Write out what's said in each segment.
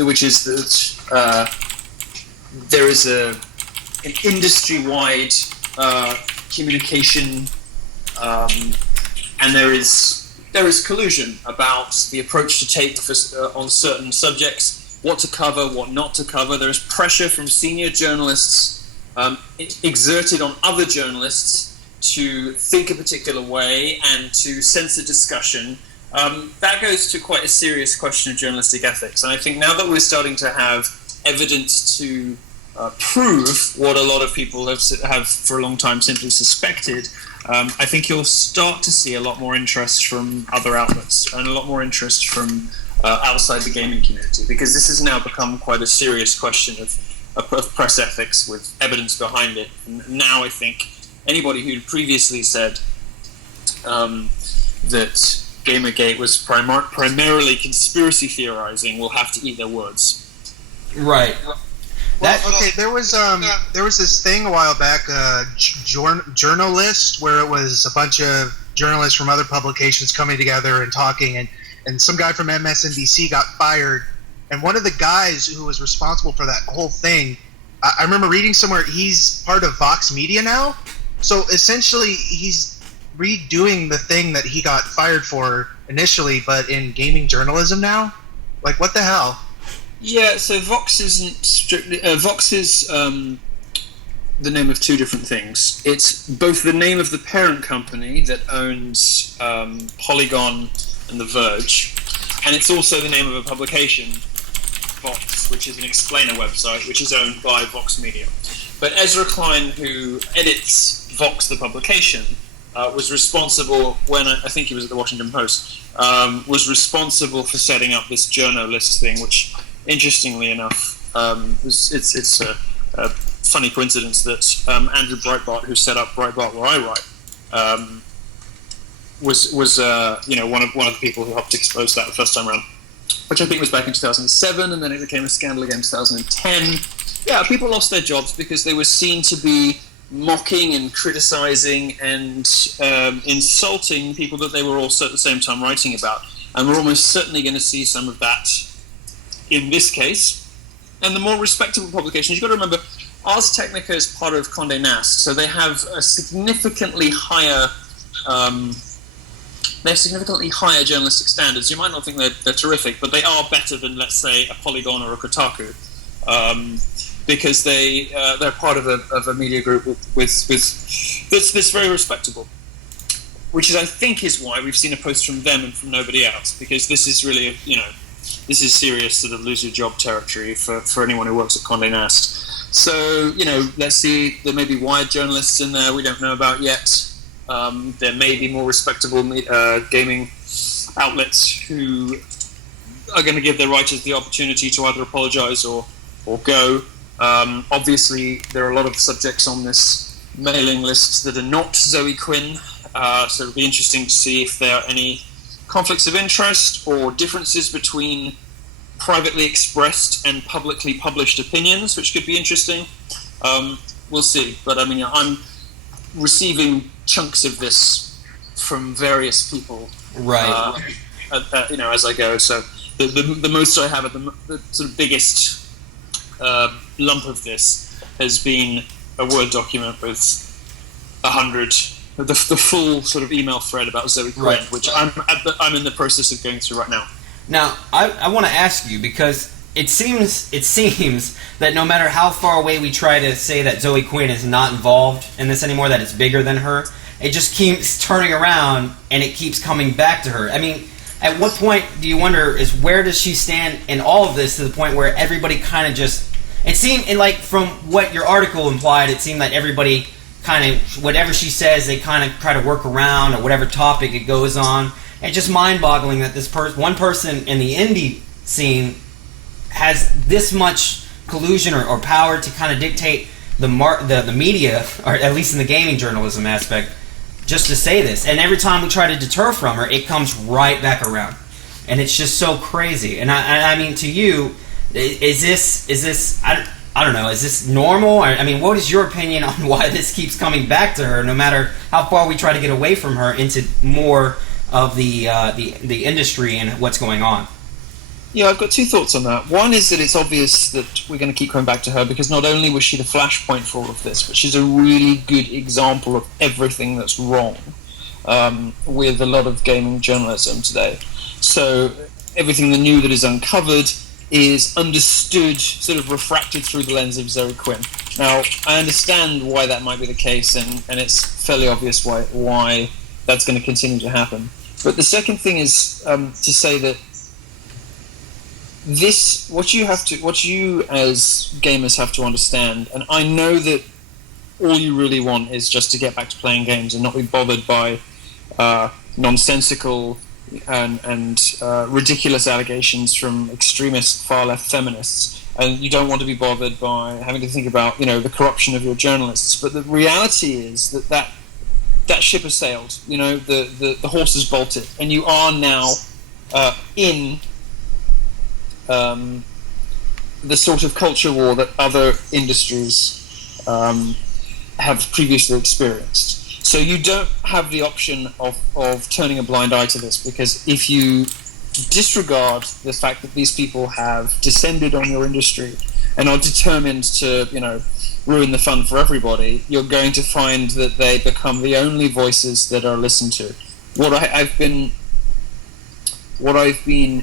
which is that there is an industry-wide communication, and there is collusion about the approach to take on certain subjects, what to cover, what not to cover. There is pressure from senior journalists exerted on other journalists to think a particular way and to censor discussion. That goes to quite a serious question of journalistic ethics. And I think now that we're starting to have evidence to prove what a lot of people have for a long time simply suspected, I think you'll start to see a lot more interest from other outlets and a lot more interest from outside the gaming community, because this has now become quite a serious question of press ethics with evidence behind it. And now I think anybody who previously said that Gamergate was primarily conspiracy theorizing will have to eat their words. Right. There was this thing a while back, Journalist, where it was a bunch of journalists from other publications coming together and talking, and some guy from MSNBC got fired, and one of the guys who was responsible for that whole thing, I remember reading somewhere he's part of Vox Media now, so essentially he's redoing the thing that he got fired for initially, but in gaming journalism now. Like, what the hell? Yeah, so Vox isn't strictly... Vox is the name of two different things. It's both the name of the parent company that owns Polygon and The Verge, and it's also the name of a publication, Vox, which is an explainer website, which is owned by Vox Media. But Ezra Klein, who edits Vox, the publication, was responsible, when I think he was at the Washington Post, was responsible for setting up this journalist thing, which... Interestingly enough, it's a funny coincidence that Andrew Breitbart, who set up Breitbart, where I write, was one of the people who helped expose that the first time around, which I think was back in 2007, and then it became a scandal again in 2010. Yeah, people lost their jobs because they were seen to be mocking and criticizing and insulting people that they were also at the same time writing about, and we're almost certainly going to see some of that in this case. And the more respectable publications, you've got to remember, Ars Technica is part of Condé Nast, so they have a significantly higher journalistic standards. You might not think they're terrific, but they are better than, let's say, a Polygon or a Kotaku, because they're part of a media group with that's very respectable. Which is, I think, is why we've seen a post from them and from nobody else, because this is really this is serious sort of lose your job territory for anyone who works at Condé Nast. So, let's see, there may be Wired journalists in there we don't know about yet. There may be more respectable gaming outlets who are going to give their writers the opportunity to either apologize or go. Obviously, there are a lot of subjects on this mailing list that are not Zoe Quinn, so it'll be interesting to see if there are any conflicts of interest or differences between privately expressed and publicly published opinions, which could be interesting. We'll see. But I'm receiving chunks of this from various people, right? As I go. So the most I have, the sort of biggest lump of this has been a Word document with 100. The full sort of email thread about Zoe Quinn, right, which I'm in the process of going through right now. Now, I want to ask you, because it seems that no matter how far away we try to say that Zoe Quinn is not involved in this anymore, that it's bigger than her, it just keeps turning around and it keeps coming back to her. I mean, at what point do you wonder where does she stand in all of this, to the point where everybody kind of just... It seemed, and like from what your article implied, it seemed that everybody... kind of, whatever she says, they kind of try to work around, or whatever topic it goes on. It's just mind-boggling that this one person in the indie scene has this much collusion or power to kind of dictate the media, or at least in the gaming journalism aspect, just to say this. And every time we try to deter from her, it comes right back around. And it's just so crazy. And I mean, to you, is this I don't know, is this normal? I mean, what is your opinion on why this keeps coming back to her, no matter how far we try to get away from her into more of the industry and what's going on? Yeah, I've got two thoughts on that. One is that it's obvious that we're going to keep coming back to her because not only was she the flashpoint for all of this, but she's a really good example of everything that's wrong with a lot of gaming journalism today. So everything the new that is uncovered is understood, sort of refracted through the lens of Zoe Quinn. Now, I understand why that might be the case, and it's fairly obvious why that's going to continue to happen. But the second thing is to say that what you as gamers have to understand, and I know that all you really want is just to get back to playing games and not be bothered by nonsensical and ridiculous allegations from extremist far-left feminists, and you don't want to be bothered by having to think about the corruption of your journalists. But the reality is that ship has sailed. The horse has bolted, and you are now in the sort of culture war that other industries have previously experienced. So you don't have the option of turning a blind eye to this, because if you disregard the fact that these people have descended on your industry and are determined to, ruin the fun for everybody, you're going to find that they become the only voices that are listened to. What I've been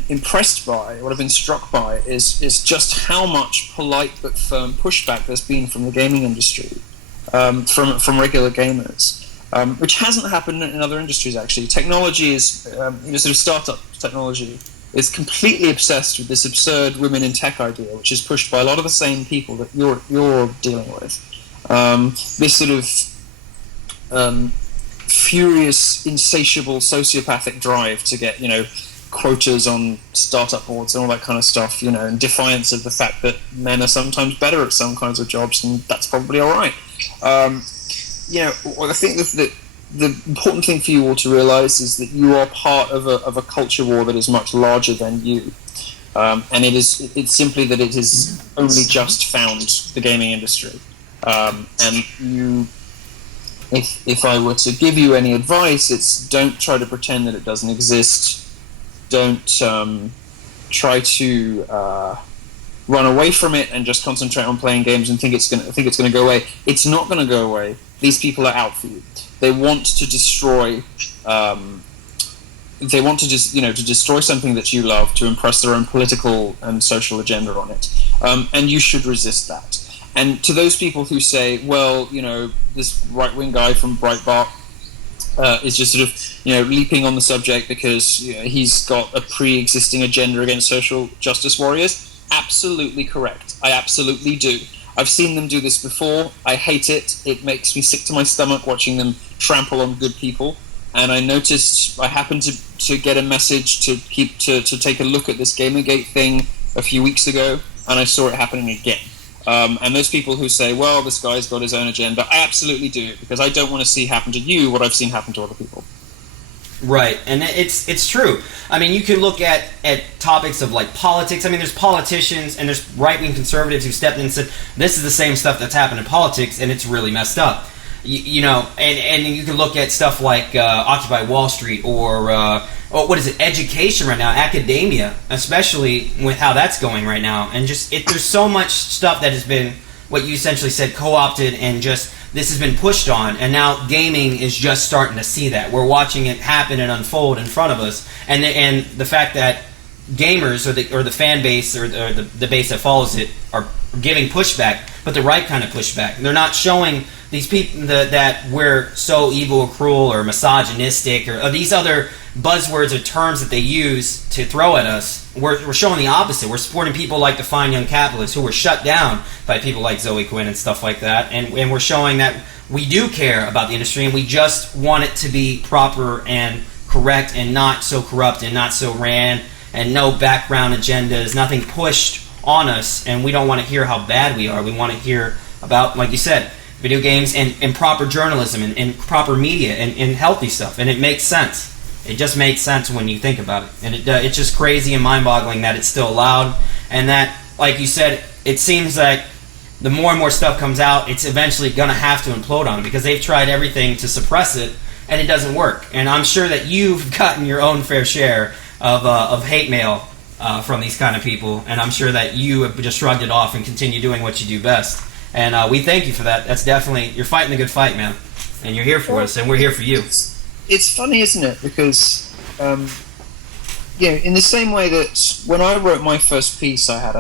impressed by, what I've been struck by, is just how much polite but firm pushback there's been from the gaming industry, from regular gamers. Which hasn't happened in other industries, actually. Technology is, sort of startup technology, is completely obsessed with this absurd women in tech idea, which is pushed by a lot of the same people that you're dealing with. This sort of furious, insatiable, sociopathic drive to get, quotas on startup boards and all that kind of stuff, in defiance of the fact that men are sometimes better at some kinds of jobs, and that's probably all right. I think that the important thing for you all to realize is that you are part of a culture war that is much larger than you, and it's simply that it has only just found the gaming industry. And you, if I were to give you any advice, it's don't try to pretend that it doesn't exist. Don't try to run away from it and just concentrate on playing games and think it's going to go away. It's not going to go away. These people are out for you. They want to destroy. They want to to destroy something that you love to impress their own political and social agenda on it, and you should resist that. And to those people who say, well, this right-wing guy from Breitbart is just sort of leaping on the subject because he's got a pre-existing agenda against social justice warriors. Absolutely correct. I absolutely do. I've seen them do this before. I hate it. It makes me sick to my stomach watching them trample on good people. And I happened to get a message to take a look at this Gamergate thing a few weeks ago, and I saw it happening again. And those people who say, well, this guy's got his own agenda, I absolutely do, because I don't want to see happen to you what I've seen happen to other people. Right, and it's true. I mean, you can look at topics of like politics. I mean, there's politicians and there's right-wing conservatives who stepped in and said, this is the same stuff that's happened in politics, and it's really messed up. And you can look at stuff like Occupy Wall Street or what is it, education right now, academia, especially with how that's going right now. And just there's so much stuff that has been, what you essentially said, co-opted, and just this has been pushed on, and now gaming is just starting to see that. We're watching it happen and unfold in front of us, and the fact that gamers or the fan base or the base that follows it are giving pushback, but the right kind of pushback. They're not showing these people that we're so evil or cruel or misogynistic or these other buzzwords or terms that they use to throw at us. We're showing the opposite. We're supporting people like the fine young capitalists who were shut down by people like Zoe Quinn and stuff like that, and we're showing that we do care about the industry and we just want it to be proper and correct and not so corrupt and not so ran and no background agendas, nothing pushed on us, and we don't want to hear how bad we are. We want to hear about, like you said, video games and proper journalism and proper media and healthy stuff, and it makes sense. It just makes sense when you think about it, and it's just crazy and mind-boggling that it's still allowed, and that, like you said, it seems like the more and more stuff comes out, it's eventually going to have to implode on it because they've tried everything to suppress it, and it doesn't work. And I'm sure that you've gotten your own fair share of hate mail from these kind of people, and I'm sure that you have just shrugged it off and continue doing what you do best. And we thank you for that. That's definitely, you're fighting the good fight, man. And you're here for us, and we're here for you. It's funny, isn't it? Because, in the same way that when I wrote my first piece, I had,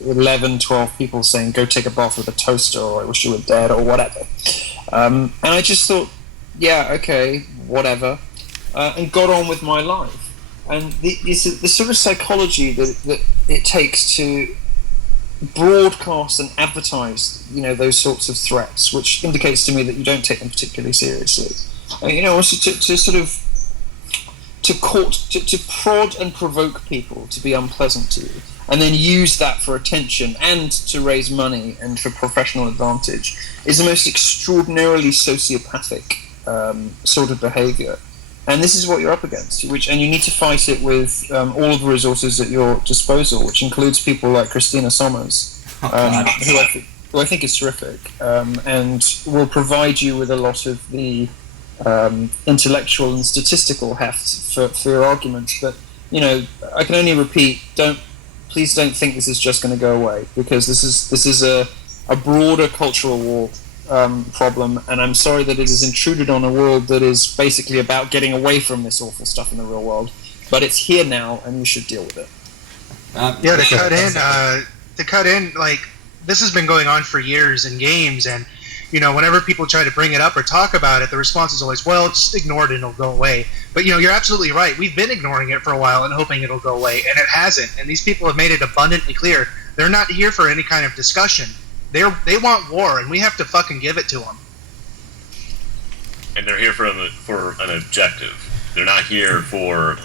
11, 12 people saying, go take a bath with a toaster, or I wish you were dead, or whatever. And I just thought, yeah, okay, whatever, and got on with my life. And the sort of psychology that it takes to broadcast and advertise, those sorts of threats, which indicates to me that you don't take them particularly seriously. Also to prod and provoke people to be unpleasant to you, and then use that for attention and to raise money and for professional advantage is the most extraordinarily sociopathic sort of behaviour. And this is what you're up against, and you need to fight it with all of the resources at your disposal, which includes people like Christina Sommers, who I think is terrific, and will provide you with a lot of the intellectual and statistical heft for your arguments. But I can only repeat: please don't think this is just going to go away, because this is a broader cultural war problem, and I'm sorry that it has intruded on a world that is basically about getting away from this awful stuff in the real world. But it's here now, and we should deal with it. To cut in, like, this has been going on for years in games, and whenever people try to bring it up or talk about it, the response is always, well, just ignore it and it'll go away. But you're absolutely right. We've been ignoring it for a while and hoping it'll go away, and it hasn't. And these people have made it abundantly clear they're not here for any kind of discussion. They want war, and we have to fucking give it to them. And they're here for an objective. They're not here for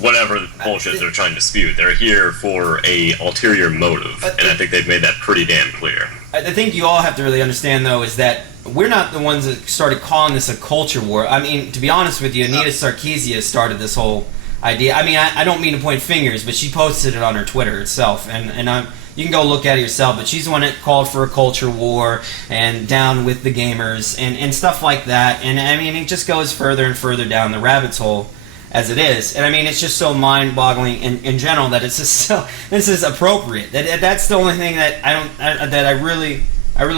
whatever bullshit they're trying to spew. They're here for a ulterior motive, and I think they've made that pretty damn clear. I think you all have to really understand, though, is that we're not the ones that started calling this a culture war. I mean, to be honest with you, Anita Sarkeesian started this whole idea. I mean, I don't mean to point fingers, but she posted it on her Twitter itself, and you can go look at it yourself, but she's the one that called for a culture war and down with the gamers and stuff like that. And I mean, it just goes further and further down the rabbit's hole as it is. And I mean, it's just so mind-boggling in general that it's just so, this is appropriate. That's the only thing that I really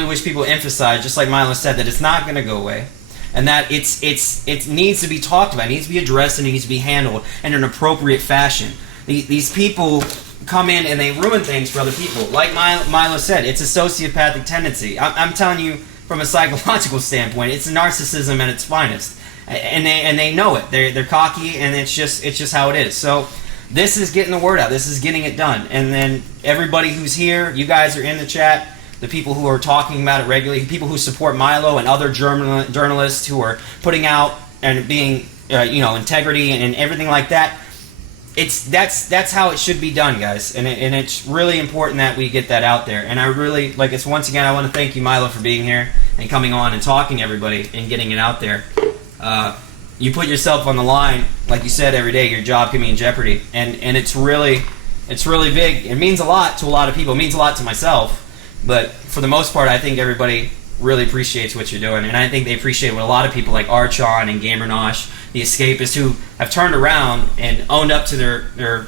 wish people emphasize, just like Milo said, that it's not going to go away. And that it needs to be talked about, it needs to be addressed, and it needs to be handled in an appropriate fashion. These people come in and they ruin things for other people. Like Milo said, it's a sociopathic tendency. I'm telling you from a psychological standpoint, it's narcissism at its finest, and they know it. They're cocky, and it's just how it is. So this is getting the word out. This is getting it done. And then everybody who's here, you guys are in the chat. The people who are talking about it regularly, people who support Milo and other journalists who are putting out and being integrity and everything like that. That's how it should be done, guys, and it's really important that we get that out there. And I really once again, I want to thank you, Milo, for being here and coming on and talking to everybody and getting it out there. You put yourself on the line, like you said, every day. Your job can be in jeopardy, and it's really big. It means a lot to a lot of people. It means a lot to myself, but for the most part, I think everybody really appreciates what you're doing, and I think they appreciate what a lot of people like Archon and Gamernosh, the Escapists, who have turned around and owned up to their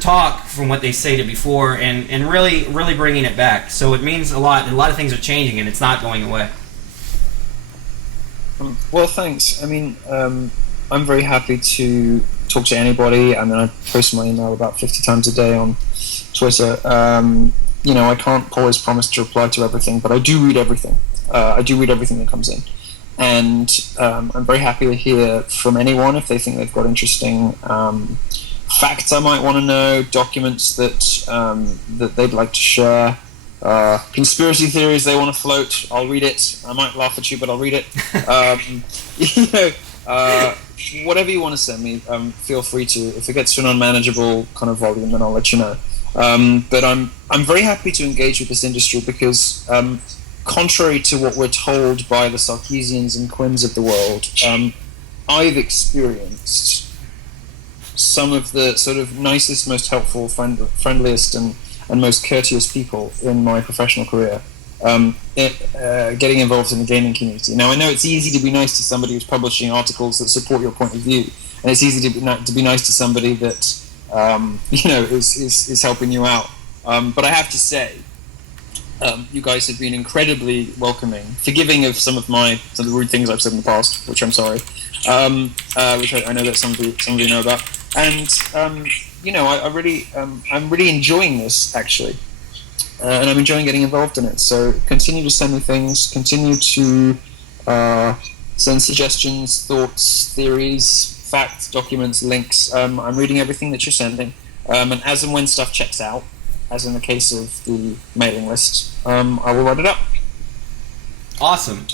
talk from what they stated before, and really bringing it back. So it means a lot. A lot of things are changing, and it's not going away. Well, thanks. I mean, I'm very happy to talk to anybody. I mean, I post my email about 50 times a day on Twitter. I can't always promise to reply to everything, but I do read everything. I do read everything that comes in. And I'm very happy to hear from anyone if they think they've got interesting facts I might want to know, documents that they'd like to share, conspiracy theories they want to float. I'll read it. I might laugh at you, but I'll read it. Whatever you want to send me, feel free to. If it gets to an unmanageable kind of volume, then I'll let you know. But I'm very happy to engage with this industry because, contrary to what we're told by the Sarkeesians and Quins of the world, I've experienced some of the sort of nicest, most helpful, friendliest, and most courteous people in my professional career, getting involved in the gaming community. Now, I know it's easy to be nice to somebody who's publishing articles that support your point of view, and it's easy to be nice to somebody that is helping you out. But I have to say, you guys have been incredibly welcoming, forgiving of some of the rude things I've said in the past, which I'm sorry, which I know that some of you know about, and I'm really enjoying this actually, and I'm enjoying getting involved in it. So continue to send me things, continue to send suggestions, thoughts, theories, facts, documents, links. I'm reading everything that you're sending, and as and when stuff checks out, as in the case of the mailing list, I will write it up. Awesome.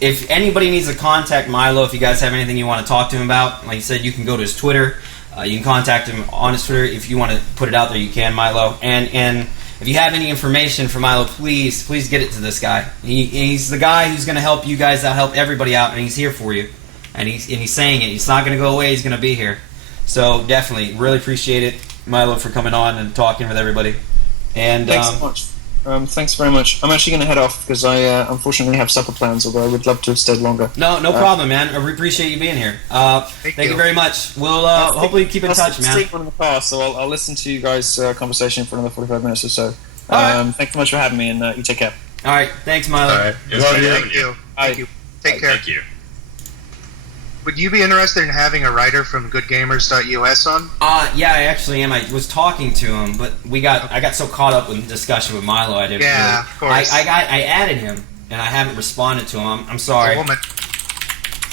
If anybody needs to contact Milo, if you guys have anything you want to talk to him about, like you said, you can go to his Twitter. You can contact him on his Twitter. If you want to put it out there, you can, Milo. And if you have any information for Milo, please get it to this guy. He's the guy who's going to help you guys out, help everybody out, and he's here for you. And he's saying it. He's not going to go away. He's going to be here. So definitely, really appreciate it, Milo, for coming on and talking with everybody. And thanks so much. Thanks very much. I'm actually going to head off because I unfortunately have supper plans, although I would love to have stayed longer. No problem, man. I appreciate you being here. Thank you very much. We'll hopefully keep in touch, man. One in the past, so I'll listen to you guys' conversation for another 45 minutes or so. All right. Thanks so much for having me, and you take care. All right. Thanks, Milo. All right. Thank you. Take care. Thank you. Would you be interested in having a writer from goodgamers.us on? Yeah, I actually am. I was talking to him, but I got so caught up in the discussion with Milo, I didn't. Yeah, really, of course. I added him, and I haven't responded to him. I'm sorry. It's a woman.